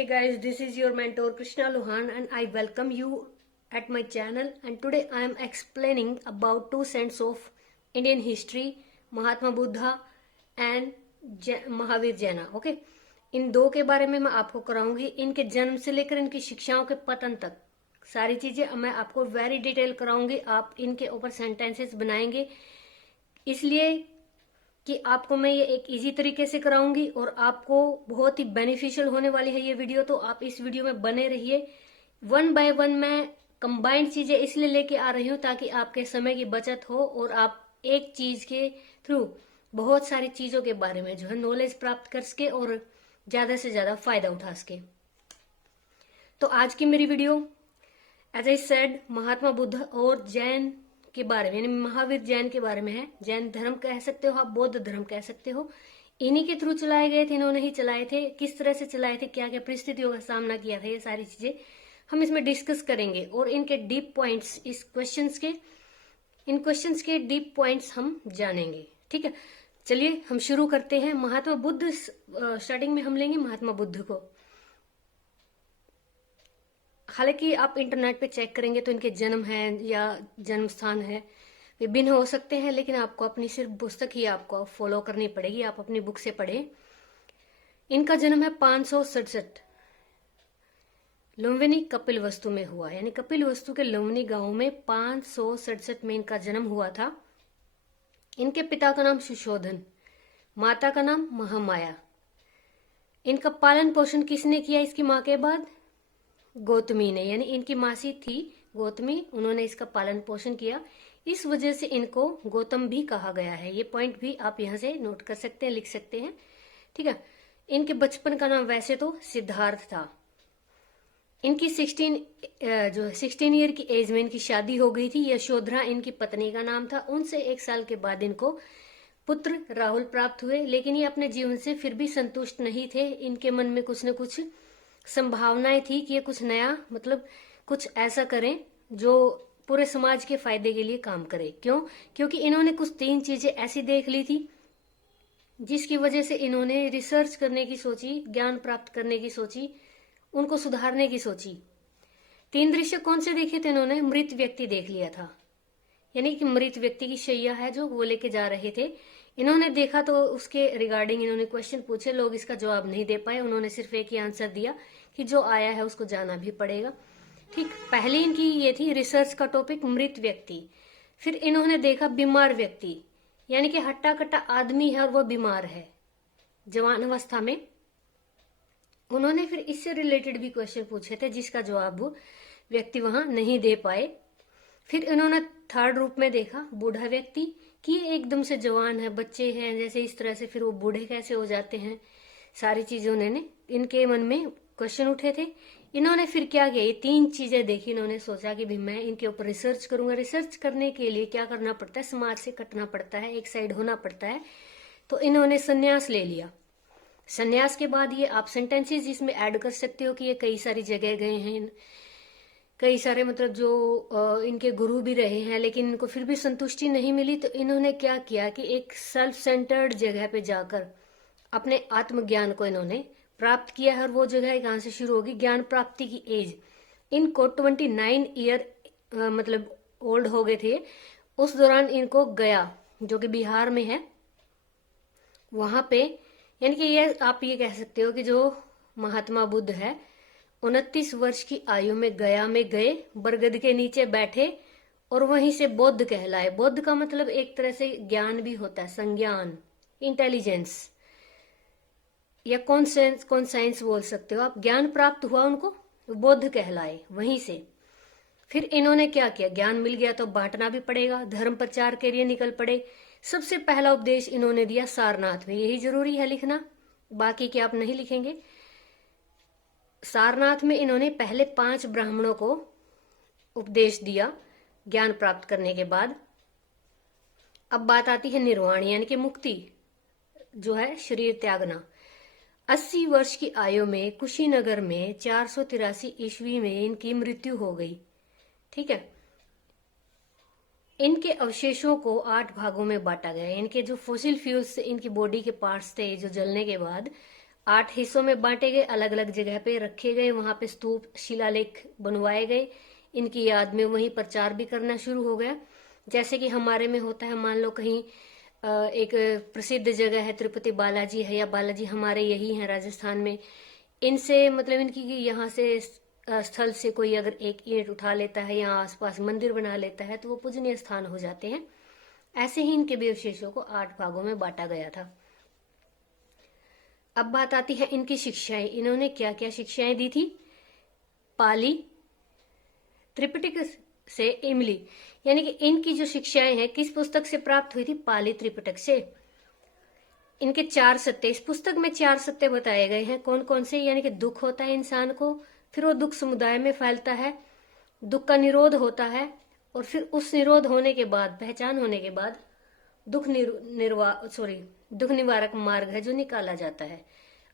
Hey guys, this is your mentor Krishna Lohan and I welcome you at my channel, and today I am explaining about two saints of Indian history, Mahatma Buddha and Mahavir जैना. Okay, इन दो के बारे में मैं आपको कराऊंगी. इनके जन्म से लेकर इनकी शिक्षाओं के पतन तक सारी चीजें मैं आपको वेरी डिटेल कराऊंगी. आप इनके ऊपर सेंटेंसेस बनाएंगे इसलिए कि आपको मैं ये एक इजी तरीके से कराऊंगी और आपको बहुत ही बेनिफिशियल होने वाली है ये वीडियो. तो आप इस वीडियो में बने रहिए. वन बाय वन मैं कंबाइंड चीजें इसलिए लेके आ रही हूँ ताकि आपके समय की बचत हो और आप एक चीज के थ्रू बहुत सारी चीजों के बारे में जो है नॉलेज प्राप्त कर सके और ज्यादा से ज्यादा फायदा उठा सके. तो आज की मेरी video as I said Mahatma Buddha और जैन के बारे में, यानी महावीर जैन के बारे में है. जैन धर्म कह सकते हो आप, बौद्ध धर्म कह सकते हो. इन्हीं के थ्रू चलाए गए थे, इन्होंने ही चलाए थे. किस तरह से चलाए थे, क्या क्या परिस्थितियों का सामना किया था, ये सारी चीजें हम इसमें डिस्कस करेंगे. और इनके डीप पॉइंट्स, इन क्वेश्चंस के डीप पॉइंट्स हम जानेंगे. ठीक है, चलिए हम शुरू करते हैं. महात्मा बुद्ध, स्टार्टिंग में हम लेंगे महात्मा बुद्ध को. हालांकि आप इंटरनेट पे चेक करेंगे तो इनके जन्म है या जन्म स्थान है विभिन्न हो सकते हैं, लेकिन आपको अपनी सिर्फ पुस्तक ही आपको फॉलो करनी पड़ेगी. आप अपनी बुक से पढ़ें. इनका जन्म है 567 लुम्बिनी कपिल वस्तु में हुआ, यानी कपिल वस्तु के लुम्बिनी गांव में 567 में इनका जन्म हुआ था. इनके पिता का नाम सुशोधन, माता का नाम महामाया. इनका पालन पोषण किसने किया इसकी माँ के बाद? गौतमी ने, यानी इनकी मासी थी गौतमी, उन्होंने इसका पालन पोषण किया. इस वजह से इनको गौतम भी कहा गया है. ये पॉइंट भी आप यहाँ से नोट कर सकते हैं, लिख सकते हैं. ठीक है, इनके बचपन का नाम वैसे तो सिद्धार्थ था. इनकी 16 ईयर की एज में इनकी शादी हो गई थी. यशोधरा इनकी पत्नी का नाम था. उनसे 1 साल के बाद इनको पुत्र राहुल प्राप्त हुए, लेकिन ये अपने जीवन से फिर भी संतुष्ट नहीं थे. इनके मन में कुछ न कुछ संभावनाएं थी कि ये कुछ नया, मतलब कुछ ऐसा करें जो पूरे समाज के फायदे के लिए काम करे. क्यों? क्योंकि इन्होंने कुछ 3 चीजें ऐसी देख ली थी जिसकी वजह से इन्होंने रिसर्च करने की सोची, ज्ञान प्राप्त करने की सोची, उनको सुधारने की सोची. 3 दृश्य कौन से देखे थे इन्होंने? मृत व्यक्ति देख लिया था, यानी कि मृत व्यक्ति की शैया है जो वो लेके जा रहे थे. इन्होंने देखा तो उसके रिगार्डिंग इन्होंने क्वेश्चन पूछे. लोग इसका जवाब नहीं दे पाए. उन्होंने सिर्फ एक ही आंसर दिया कि जो आया है उसको जाना भी पड़ेगा. ठीक, पहली इनकी ये थी रिसर्च का टॉपिक मृत व्यक्ति. फिर इन्होंने देखा बीमार व्यक्ति, यानी कि हट्टा कट्टा आदमी है और वो बीमार है जवान अवस्था में. उन्होंने फिर इससे रिलेटेड भी क्वेश्चन पूछे थे जिसका जवाब वो व्यक्ति वहां नहीं दे पाए. फिर इन्होंने थर्ड रूप में देखा बूढ़ा व्यक्ति कि ये एकदम से जवान है, बच्चे हैं जैसे, इस तरह से फिर वो बूढ़े कैसे हो जाते हैं. सारी चीजें उन्होंने, इनके मन में क्वेश्चन उठे थे. इन्होंने फिर क्या किया, ये 3 चीजें देखी. इन्होंने सोचा कि भी मैं इनके ऊपर रिसर्च करूंगा. रिसर्च करने के लिए क्या करना पड़ता है, समाज से कटना पड़ता है, एक साइड होना पड़ता है. तो इन्होंने संन्यास ले लिया. संन्यास के बाद ये आप सेंटेंसेस इसमें ऐड कर सकते हो कि ये कई सारी जगह गए हैं, कई सारे, मतलब जो इनके गुरु भी रहे हैं, लेकिन इनको फिर भी संतुष्टि नहीं मिली. तो इन्होंने क्या किया कि एक सेल्फ सेंटर्ड जगह पे जाकर अपने आत्मज्ञान को इन्होंने प्राप्त किया है. और वो जगह कहाँ से शुरू होगी? ज्ञान प्राप्ति की एज. इनको 29 ईयर मतलब ओल्ड हो गए थे. उस दौरान इनको गया, जो कि बिहार में है, वहां पे, यानी कि ये आप ये कह सकते हो कि जो महात्मा बुद्ध है 29 वर्ष की आयु में गया में गए, बरगद के नीचे बैठे और वहीं से बौद्ध कहलाए. बौद्ध का मतलब एक तरह से ज्ञान भी होता है, संज्ञान, इंटेलिजेंस, या कॉन्साइंस बोल सकते हो आप. ज्ञान प्राप्त हुआ उनको, बौद्ध कहलाए वहीं से. फिर इन्होंने क्या किया, ज्ञान मिल गया तो बांटना भी पड़ेगा, धर्म प्रचार के लिए निकल पड़े. सबसे पहला उपदेश इन्होंने दिया सारनाथ में. यही जरूरी है लिखना, बाकी के आप नहीं लिखेंगे. सारनाथ में इन्होंने पहले 5 ब्राह्मणों को उपदेश दिया ज्ञान प्राप्त करने के बाद. अब बात आती है निर्वाण, यानी कि मुक्ति, जो है शरीर त्यागना. 80 वर्ष की आयु में कुशीनगर में 483 ईस्वी में इनकी मृत्यु हो गई. ठीक है, इनके अवशेषों को 8 भागों में बांटा गया. इनके जो फॉसिल फ्यूल्स से इनकी बॉडी के पार्ट्स थे जो जलने के बाद 8 हिस्सों में बांटे गए, अलग अलग जगह पे रखे गए, वहां पे स्तूप शिलालेख बनवाए गए, इनकी याद में वहीं प्रचार भी करना शुरू हो गया। जैसे कि हमारे में होता है, मान लो कहीं एक प्रसिद्ध जगह है, तिरुपति बालाजी है, या बालाजी हमारे यही है राजस्थान में, इनसे मतलब इनकी यहाँ से स्थल से कोई अगर एक ईंट उठा लेता है या आसपास मंदिर बना लेता है तो वो पूजनीय स्थान हो जाते हैं। ऐसे ही इनके भी अवशेषों को 8 भागों में बांटा गया था। अब बात आती है इनकी शिक्षाएं। इन्होंने क्या क्या शिक्षाएं दी थी? पाली, त्रिपिटक से इमली, यानी कि इनकी जो शिक्षाएं हैं किस पुस्तक से प्राप्त हुई थी? पाली त्रिपिटक से। इनके 4 सत्य, इस पुस्तक में 4 सत्य बताए गए हैं। कौन कौन से? यानी कि दुख होता है इंसान को, फिर वो दुख समुदाय में फैलता है, दुख का निरोध होता है, और फिर उस निरोध होने के बाद, पहचान होने के बाद दुख दुख निवारक मार्ग है जो निकाला जाता है।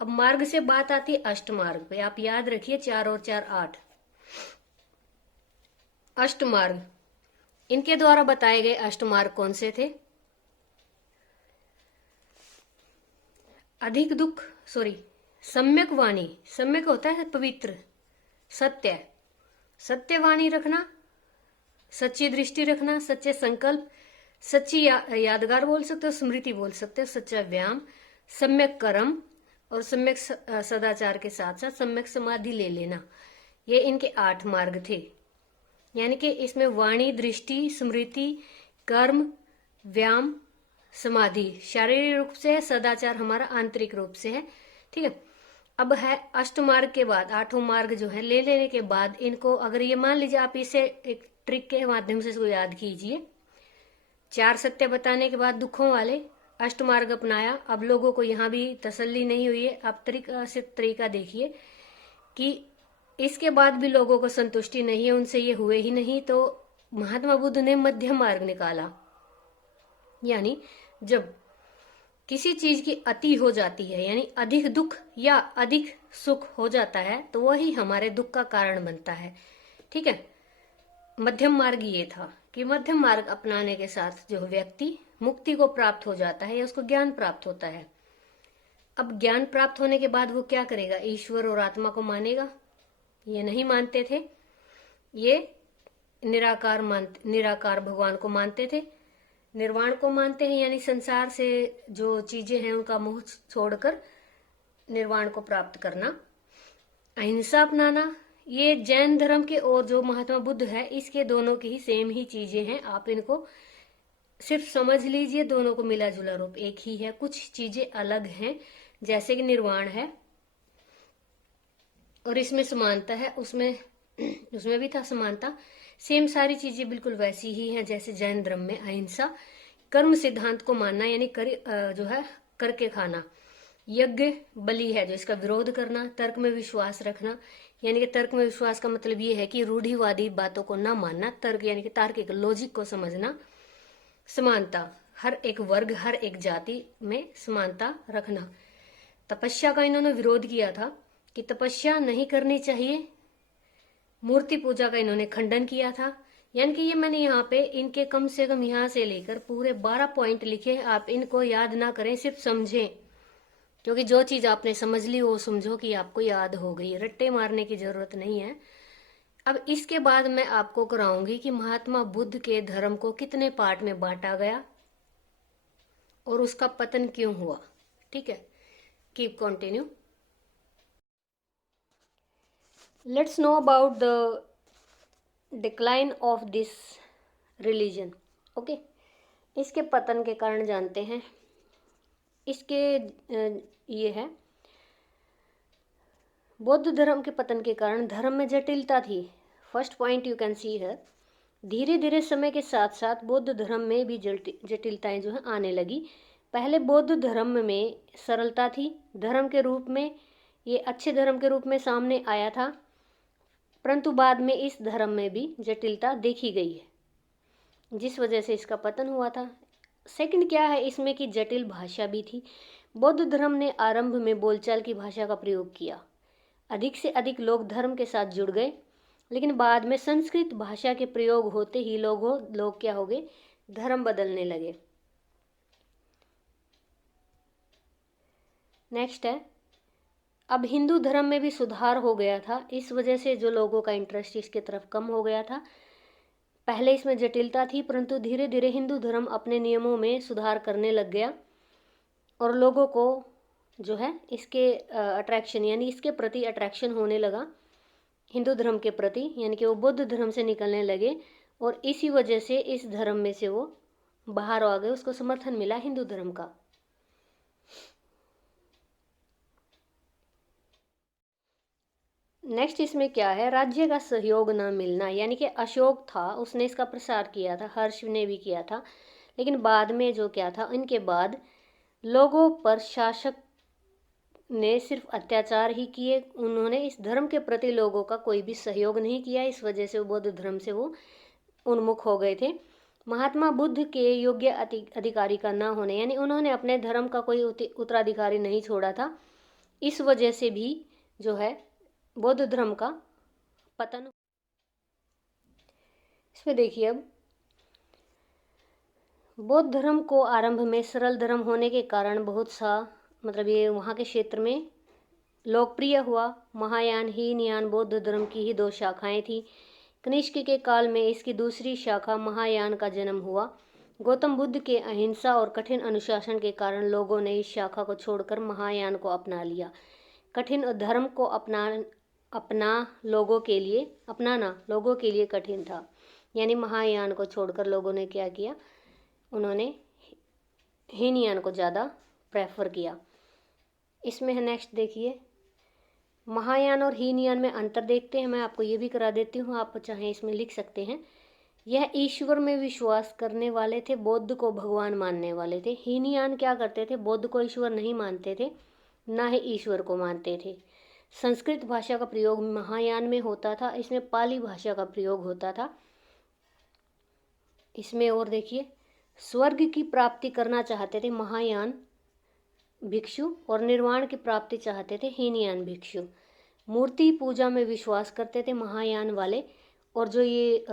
अब मार्ग से बात आती है अष्टमार्ग पे। आप याद रखिए, 4 और 4 8। अष्टमार्ग, इनके द्वारा बताए गए अष्टमार्ग कौन से थे? अधिक दुख सम्यक वाणी, सम्यक होता है पवित्र, सत्य, सत्य वाणी रखना, सच्ची दृष्टि रखना, सच्चे संकल्प, सच्ची यादगार बोल सकते हो, स्मृति बोल सकते हो, सच्चा व्यायाम, सम्यक कर्म, और सम्यक सदाचार के साथ साथ सम्यक समाधि ले लेना। ये इनके 8 मार्ग थे। यानी कि इसमें वाणी, दृष्टि, स्मृति, कर्म, व्यायाम, समाधि शारीरिक रूप से है, सदाचार हमारा आंतरिक रूप से है। ठीक है। अब है अष्टमार्ग के बाद 8वां मार्ग जो है ले लेने के बाद इनको, अगर ये मान लीजिए आप इसे एक ट्रिक के माध्यम से इसको याद कीजिए, 4 सत्य बताने के बाद दुखों वाले अष्टमार्ग अपनाया। अब लोगों को यहाँ भी तसल्ली नहीं हुई है। अब तरीका देखिए कि इसके बाद भी लोगों को संतुष्टि नहीं है, उनसे ये हुए ही नहीं, तो महात्मा बुद्ध ने मध्यम मार्ग निकाला। यानी जब किसी चीज की अति हो जाती है, यानी अधिक दुख या अधिक सुख हो जाता है, तो वही हमारे दुख का कारण बनता है। ठीक है। मध्यम मार्ग ये था कि मध्यम मार्ग अपनाने के साथ जो व्यक्ति मुक्ति को प्राप्त हो जाता है या उसको ज्ञान प्राप्त होता है। अब ज्ञान प्राप्त होने के बाद वो क्या करेगा? ईश्वर और आत्मा को मानेगा? ये नहीं मानते थे। ये निराकार भगवान को मानते थे, निर्वाण को मानते हैं, यानी संसार से जो चीजें हैं उनका मोह छोड़कर निर्वाण को प्राप्त करना। अहिंसा अपनाना, ये जैन धर्म के और जो महात्मा बुद्ध है इसके दोनों की ही सेम ही चीजें हैं। आप इनको सिर्फ समझ लीजिए, दोनों को मिला जुला रूप एक ही है। कुछ चीजें अलग हैं, जैसे कि निर्वाण है और इसमें समानता है, उसमें भी था समानता। सेम सारी चीजें बिल्कुल वैसी ही हैं जैसे जैन धर्म में अहिंसा, कर्म सिद्धांत को मानना, यानी जो है करके खाना, यज्ञ बलि है जो इसका विरोध करना, तर्क में विश्वास रखना, यानी कि तर्क में विश्वास का मतलब ये है कि रूढ़िवादी बातों को ना मानना, तर्क यानी कि तार्किक लॉजिक को समझना, समानता, हर एक वर्ग हर एक जाति में समानता रखना। तपस्या का इन्होंने विरोध किया था कि तपस्या नहीं करनी चाहिए। मूर्ति पूजा का इन्होंने खंडन किया था। यानी कि ये मैंने यहाँ पे इनके कम से कम यहाँ से लेकर पूरे 12 पॉइंट लिखे। आप इनको याद ना करें, सिर्फ समझें, क्योंकि जो चीज आपने समझ ली वो समझो कि आपको याद हो गई। रट्टे मारने की जरूरत नहीं है। अब इसके बाद मैं आपको कराऊंगी कि महात्मा बुद्ध के धर्म को कितने पार्ट में बांटा गया और उसका पतन क्यों हुआ। ठीक है, keep continue. Let's know about the decline of this religion. Okay, इसके पतन के कारण जानते हैं। इसके ये है, बौद्ध धर्म के पतन के कारण धर्म में जटिलता थी। First point you can see है, धीरे धीरे समय के साथ साथ बौद्ध धर्म में भी जटिलताएं जो है आने लगी। पहले बौद्ध धर्म में सरलता थी, धर्म के रूप में ये अच्छे धर्म के रूप में सामने आया था, परंतु बाद में इस धर्म में भी जटिलता देखी गई है, जिस वजह से इसका पतन हुआ था। सेकंड क्या है इसमें कि जटिल भाषा भी थी। बौद्ध धर्म ने आरंभ में बोलचाल की भाषा का प्रयोग किया, अधिक से अधिक लोग धर्म के साथ जुड़ गए, लेकिन बाद में संस्कृत भाषा के प्रयोग होते ही लोग क्या हो गए, धर्म बदलने लगे। नेक्स्ट है अब हिंदू धर्म में भी सुधार हो गया था, इस वजह से जो लोगों का इंटरेस्ट इसके तरफ कम हो गया था। पहले इसमें जटिलता थी, परंतु धीरे धीरे हिंदू धर्म अपने नियमों में सुधार करने लग गया और लोगों को जो है इसके अट्रैक्शन यानी इसके प्रति अट्रैक्शन होने लगा हिंदू धर्म के प्रति, यानी कि वो बुद्ध धर्म से निकलने लगे और इसी वजह से इस धर्म में से वो बाहर आ गए, उसको समर्थन मिला हिंदू धर्म का। नेक्स्ट इसमें क्या है, राज्य का सहयोग न मिलना, यानी कि अशोक था उसने इसका प्रसार किया था, हर्ष ने भी किया था, लेकिन बाद में जो क्या था, इनके बाद लोगों पर शासक ने सिर्फ अत्याचार ही किए, उन्होंने इस धर्म के प्रति लोगों का कोई भी सहयोग नहीं किया, इस वजह से वो बौद्ध धर्म से वो उन्मुख हो गए थे। महात्मा बुद्ध के योग्य अधिकारी का न होने, यानी उन्होंने अपने धर्म का कोई उत्तराधिकारी नहीं छोड़ा था, इस वजह से भी जो है बौद्ध धर्म का पतन। इसमें देखिए, अब बौद्ध धर्म को आरंभ में सरल धर्म होने के कारण बहुत सा मतलब ये वहाँ के क्षेत्र में लोकप्रिय हुआ। महायान हीनयान बौद्ध धर्म की ही 2 शाखाएं थी। कनिष्क के काल में इसकी दूसरी शाखा महायान का जन्म हुआ। गौतम बुद्ध के अहिंसा और कठिन अनुशासन के कारण लोगों ने इस शाखा को छोड़कर महायान को अपना लिया। कठिन धर्म को अपनाना लोगों के लिए कठिन था, यानी महायान को छोड़कर लोगों ने क्या किया, उन्होंने हीनयान को ज़्यादा प्रेफर किया। इसमें है नेक्स्ट देखिए, महायान और हीनयान में अंतर देखते हैं। मैं आपको ये भी करा देती हूँ, आप चाहें इसमें लिख सकते हैं। यह ईश्वर में विश्वास करने वाले थे, बौद्ध को भगवान मानने वाले थे। हीनयान क्या करते थे, बौद्ध को ईश्वर नहीं मानते थे, ना ही ईश्वर को मानते थे। संस्कृत भाषा का प्रयोग महायान में होता था, इसमें पाली भाषा का प्रयोग होता था। इसमें और देखिए, स्वर्ग की प्राप्ति करना चाहते थे महायान भिक्षु और निर्वाण की प्राप्ति चाहते थे हीनयान भिक्षु। मूर्ति पूजा में विश्वास करते थे महायान वाले, और जो ये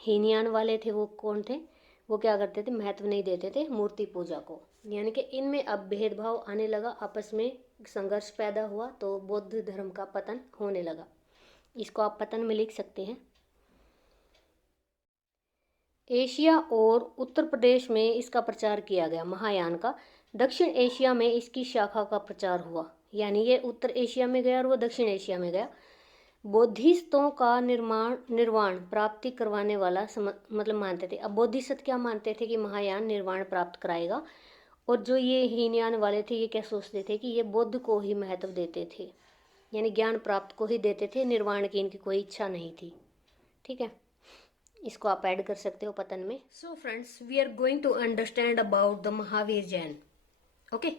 हीनयान वाले थे वो कौन थे, वो क्या करते थे, महत्व नहीं देते थे मूर्ति पूजा को। यानी कि इनमें अब भेदभाव आने लगा, आपस में संघर्ष पैदा हुआ, तो बौद्ध धर्म का पतन होने लगा। इसको आप पतन में लिख सकते हैं। एशिया और उत्तर प्रदेश में इसका प्रचार किया गया महायान का। दक्षिण एशिया में इसकी शाखा का प्रचार हुआ, यानी ये उत्तर एशिया में गया और वो दक्षिण एशिया में गया। बोधिसत्वों का निर्वाण प्राप्ति करवाने वाला मतलब मानते थे। अब बोधिसत्व क्या मानते थे कि महायान निर्वाण प्राप्त कराएगा, और जो ये हीनयान वाले थे ये क्या सोचते थे कि ये बुद्ध को ही महत्व देते थे, यानी ज्ञान प्राप्त को ही देते थे, निर्वाण की इनकी कोई इच्छा नहीं थी। ठीक है, इसको आप ऐड कर सकते हो पतन में। So friends, we are going to understand about the Mahavir Jain. Okay,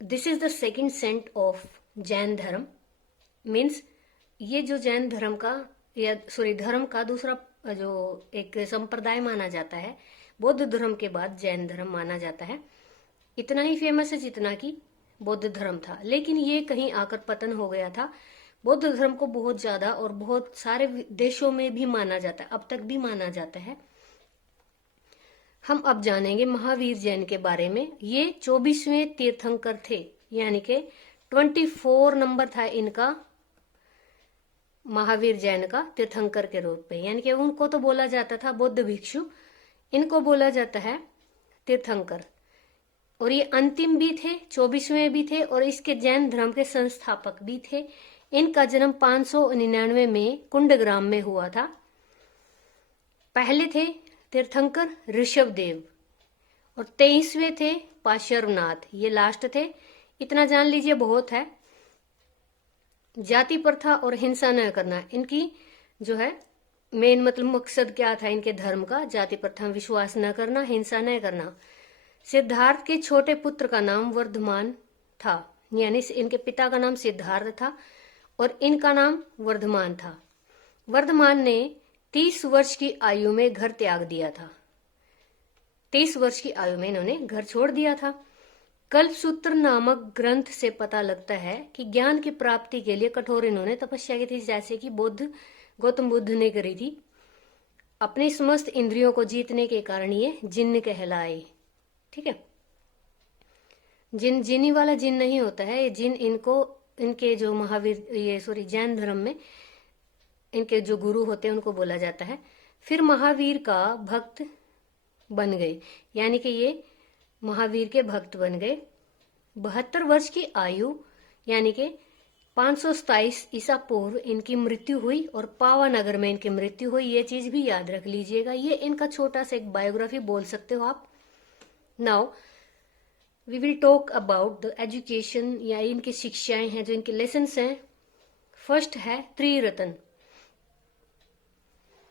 this is the second saint of Jain धर्म। मीन्स ये जो जैन धर्म का धर्म का दूसरा जो एक संप्रदाय माना जाता है, बौद्ध धर्म के बाद जैन धर्म माना जाता है। इतना ही फेमस है जितना कि बौद्ध धर्म था, लेकिन ये कहीं आकर पतन हो गया था। बौद्ध धर्म को बहुत ज्यादा और बहुत सारे देशों में भी माना जाता है, अब तक भी माना जाता है। हम अब जानेंगे महावीर जैन के बारे में। ये 24वें तीर्थंकर थे, यानी कि 24 नंबर था इनका महावीर जैन का तीर्थंकर के रूप में, यानी कि उनको तो बोला जाता था बौद्ध भिक्षु, इनको बोला जाता है तीर्थंकर। और ये अंतिम भी थे, 24वें भी थे, और इसके जैन धर्म के संस्थापक भी थे। इनका जन्म 599 में कुंडग्राम में हुआ था। पहले थे तीर्थंकर ऋषभदेव और 23वें थे पार्श्वनाथ, ये लास्ट थे। इतना जान लीजिए बहुत है। जाति प्रथा और हिंसा न करना इनकी जो है मेन मतलब मकसद क्या था इनके धर्म का, जाति प्रथा में विश्वास न करना, हिंसा न करना। सिद्धार्थ के छोटे पुत्र का नाम वर्धमान था, यानी इनके पिता का नाम सिद्धार्थ था और इनका नाम वर्धमान था। वर्धमान ने 30 वर्ष की आयु में घर त्याग दिया था। 30 वर्ष की आयु में इन्होंने घर छोड़ दिया था। कल्पसूत्र नामक ग्रंथ से पता लगता है कि ज्ञान की प्राप्ति के लिए कठोर इन्होंने तपस्या की थी, जैसे कि गौतम बुद्ध ने करी थी। अपनी समस्त इंद्रियों को जीतने के कारण ये जिन्न कहलाए। ठीक है, जिन्नी वाला जिन नहीं होता है, ये जिन इनको इनके जो जैन धर्म में इनके जो गुरु होते हैं उनको बोला जाता है। फिर महावीर का भक्त बन गए, यानी कि ये महावीर के भक्त बन गए। 72 वर्ष की आयु यानी कि 527 ईसा पूर्व इनकी मृत्यु हुई और पावानगर में इनकी मृत्यु हुई। ये चीज भी याद रख लीजिएगा, ये इनका छोटा सा एक बायोग्राफी बोल सकते हो आप। Now we will talk about the education, या इनकी शिक्षाएं हैं जो इनके लेसन्स हैं। फर्स्ट है त्रिरत्न,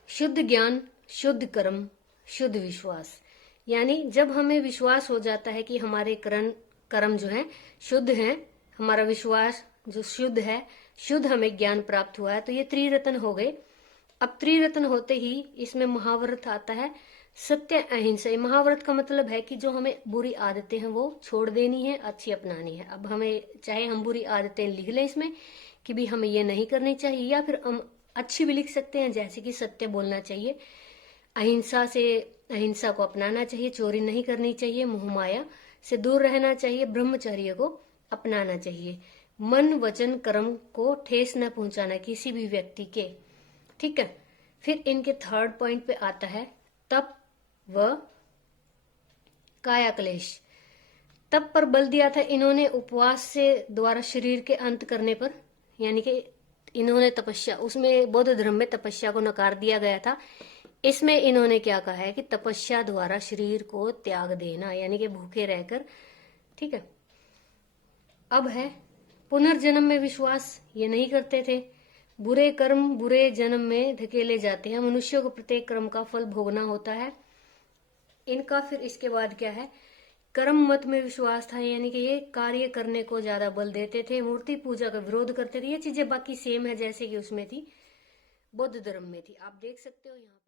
शुद्ध ज्ञान, शुद्ध कर्म, शुद्ध विश्वास। यानी जब हमें विश्वास हो जाता है कि हमारे कर्म जो है शुद्ध हैं, हमारा विश्वास जो शुद्ध है, शुद्ध हमें ज्ञान प्राप्त हुआ है, तो ये त्रिरत्न हो गए। अब त्रिरत्न होते ही इसमें महाव्रत आता है, सत्य अहिंसा। महाव्रत का मतलब है कि जो हमें बुरी आदतें हैं वो छोड़ देनी है, अच्छी अपनानी है। अब हमें चाहे हम बुरी आदतें लिख लें इसमें कि भी हमें ये नहीं करनी चाहिए, या फिर हम अच्छी भी लिख सकते हैं, जैसे कि सत्य बोलना चाहिए, अहिंसा को अपनाना चाहिए, चोरी नहीं करनी चाहिए, मोहमाया से दूर रहना चाहिए, ब्रह्मचर्य को अपनाना चाहिए, मन वचन कर्म को ठेस न पहुंचाना किसी भी व्यक्ति के। ठीक है। फिर इनके थर्ड पॉइंट पे आता है तप व काया क्लेश। तप पर बल दिया था इन्होंने उपवास से द्वारा शरीर के अंत करने पर, यानी कि इन्होंने तपस्या, उसमें बौद्ध धर्म में तपस्या को नकार दिया गया था, इसमें इन्होंने क्या कहा है कि तपस्या द्वारा शरीर को त्याग देना, यानी कि भूखे रहकर। ठीक है। अब है पुनर्जन्म में विश्वास, ये नहीं करते थे। बुरे कर्म बुरे जन्म में धकेले जाते हैं, मनुष्य को प्रत्येक कर्म का फल भोगना होता है इनका। फिर इसके बाद क्या है, कर्म मत में विश्वास था, यानी कि ये कार्य करने को ज्यादा बल देते थे, मूर्ति पूजा का विरोध करते थे। ये चीजें बाकी सेम है जैसे कि उसमें थी, बौद्ध धर्म में थी। आप देख सकते हो यहाँ